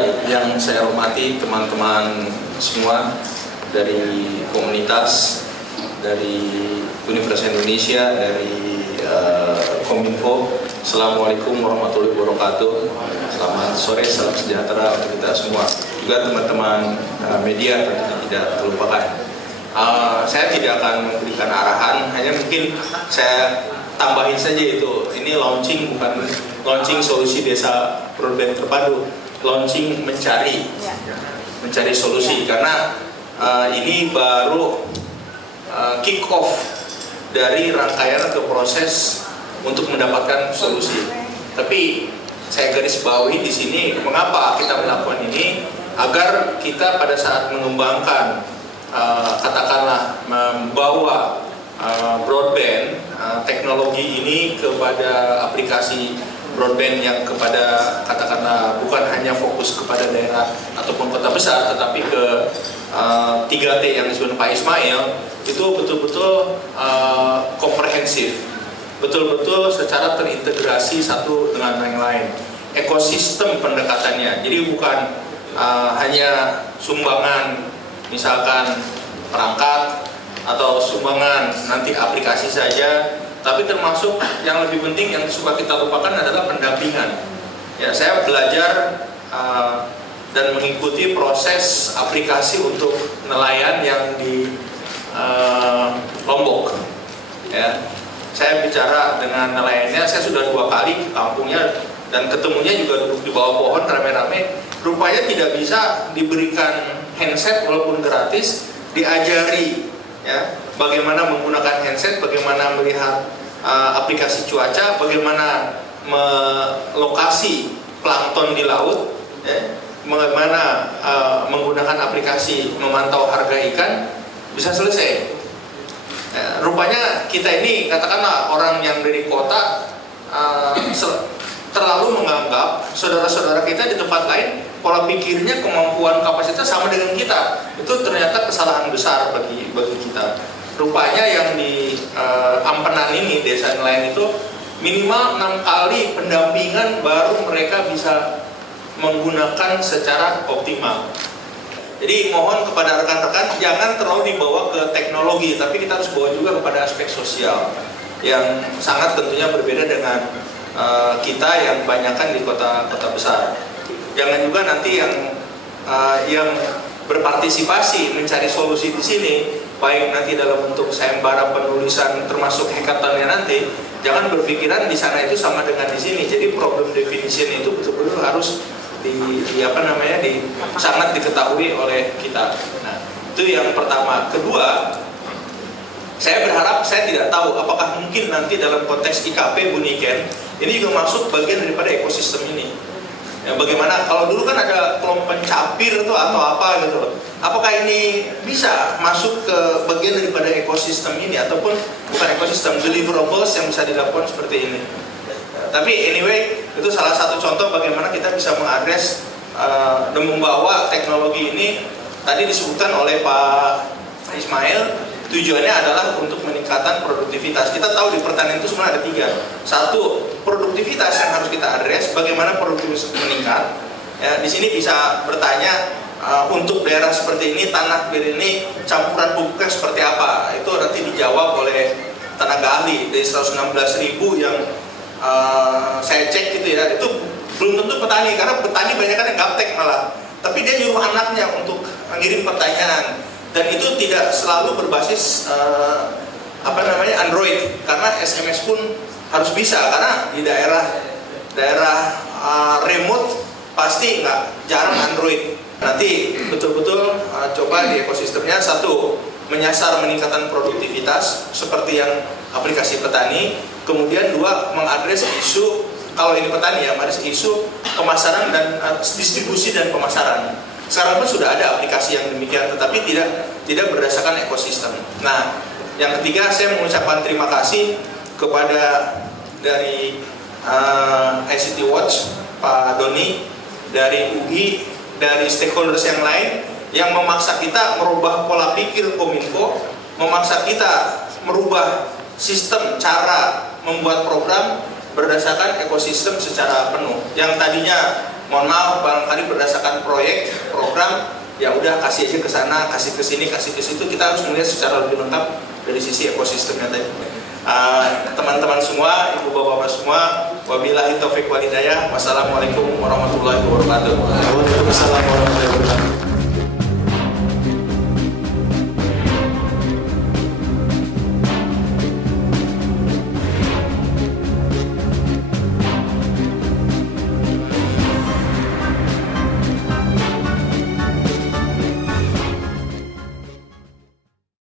Baik, yang saya hormati teman-teman semua dari komunitas, dari Universitas Indonesia, dari Kominfo. Assalamualaikum warahmatullahi wabarakatuh. Selamat sore, salam sejahtera untuk kita semua. Juga teman-teman media tentu tidak terlupakan. Saya tidak akan memberikan arahan, hanya mungkin saya tambahin saja itu. Ini launching, bukan launching solusi desa broadband terpadu, launching mencari solusi, karena ini baru kick off dari rangkaian atau proses untuk mendapatkan solusi. Tapi saya garis bawahi di sini mengapa kita melakukan ini, agar kita pada saat mengembangkan katakanlah membawa broadband teknologi ini kepada aplikasi broadband yang kepada katakanlah bukan hanya fokus kepada daerah ataupun kota besar, tetapi ke 3T yang disebut Pak Ismail, itu betul-betul komprehensif, betul-betul secara terintegrasi satu dengan yang lain, ekosistem pendekatannya. Jadi bukan hanya sumbangan misalkan perangkat atau sumbangan nanti aplikasi saja, tapi termasuk yang lebih penting yang suka kita lupakan adalah pendampingan. Ya, saya belajar dan mengikuti proses aplikasi untuk nelayan yang di Lombok. Ya, saya bicara dengan nelayannya, saya sudah 2 kali ke kampungnya dan ketemunya juga duduk di bawah pohon rame-rame. Rupanya tidak bisa diberikan handset walaupun gratis, diajari ya bagaimana menggunakan handset, bagaimana melihat aplikasi cuaca, bagaimana melokasi plankton di laut, ya, bagaimana menggunakan aplikasi memantau harga ikan, bisa selesai. Ya, rupanya kita ini katakanlah orang yang dari kota terlalu menganggap saudara-saudara kita di tempat lain pola pikirnya, kemampuan, kapasitas sama dengan kita. Itu ternyata kesalahan besar bagi kita. Rupanya yang di Ampenan ini, desa nelayan itu minimal 6 kali pendampingan baru mereka bisa menggunakan secara optimal. Jadi mohon kepada rekan-rekan jangan terlalu dibawa ke teknologi, tapi kita harus bawa juga kepada aspek sosial yang sangat tentunya berbeda dengan kita yang banyakkan di kota-kota besar. Jangan juga nanti yang berpartisipasi mencari solusi di sini, baik nanti dalam bentuk sayembara penulisan termasuk hackathonnya nanti, jangan berpikiran di sana itu sama dengan di sini. Jadi problem definition itu betul-betul harus sangat diketahui oleh kita. Nah, itu yang pertama. Kedua, saya berharap, saya tidak tahu apakah mungkin nanti dalam konteks IKP Bu Niken ini juga masuk bagian daripada ekosistem ini. Ya, bagaimana kalau dulu kan ada kelompok pencapir itu atau apa gitu loh. Apakah ini bisa masuk ke bagian daripada ekosistem ini ataupun bukan ekosistem, deliverables yang bisa dilakukan seperti ini. Tapi anyway, itu salah satu contoh bagaimana kita bisa mengadres dan membawa teknologi ini. Tadi disebutkan oleh Pak Ismail, tujuannya adalah untuk meningkatkan produktivitas. Kita tahu di pertanian itu sebenarnya ada 3. Satu, produktivitas yang harus kita adres, bagaimana produktivitas meningkat. Ya, di sini bisa bertanya untuk daerah seperti ini, tanah ini campuran pupuknya seperti apa. Itu nanti dijawab oleh tenaga ahli dari 116.000 yang saya cek gitu ya. Itu belum tentu petani, karena petani banyak kan yang gaptek malah. Tapi dia nyuruh anaknya untuk ngirim pertanyaan. Dan itu tidak selalu berbasis Android, karena SMS pun harus bisa, karena di daerah remote pasti jarang Android. Nanti betul-betul coba di ekosistemnya, satu, menyasar meningkatkan produktivitas seperti yang aplikasi petani. Kemudian 2, mengadres isu, kalau ini petani ya, mengadres isu pemasaran dan distribusi dan pemasaran. Sekarang pun sudah ada aplikasi yang demikian, tetapi tidak berdasarkan ekosistem. Nah, yang ketiga, saya mengucapkan terima kasih kepada dari ICT Watch, Pak Doni, dari UI, dari stakeholders yang lain, yang memaksa kita merubah pola pikir Kominfo, memaksa kita merubah sistem cara membuat program berdasarkan ekosistem secara penuh. Yang tadinya Mohon maaf barangkali berdasarkan proyek, program, ya udah kasih aja ke sana, kasih ke sini, kasih ke situ. Kita harus melihat secara lebih lengkap dari sisi ekosistemnya tadi. Teman-teman semua, ibu bapak semua, wabillahi taufiq wal hidayah. Wassalamualaikum warahmatullahi wabarakatuh. Waalaikumsalam warahmatullahi wabarakatuh.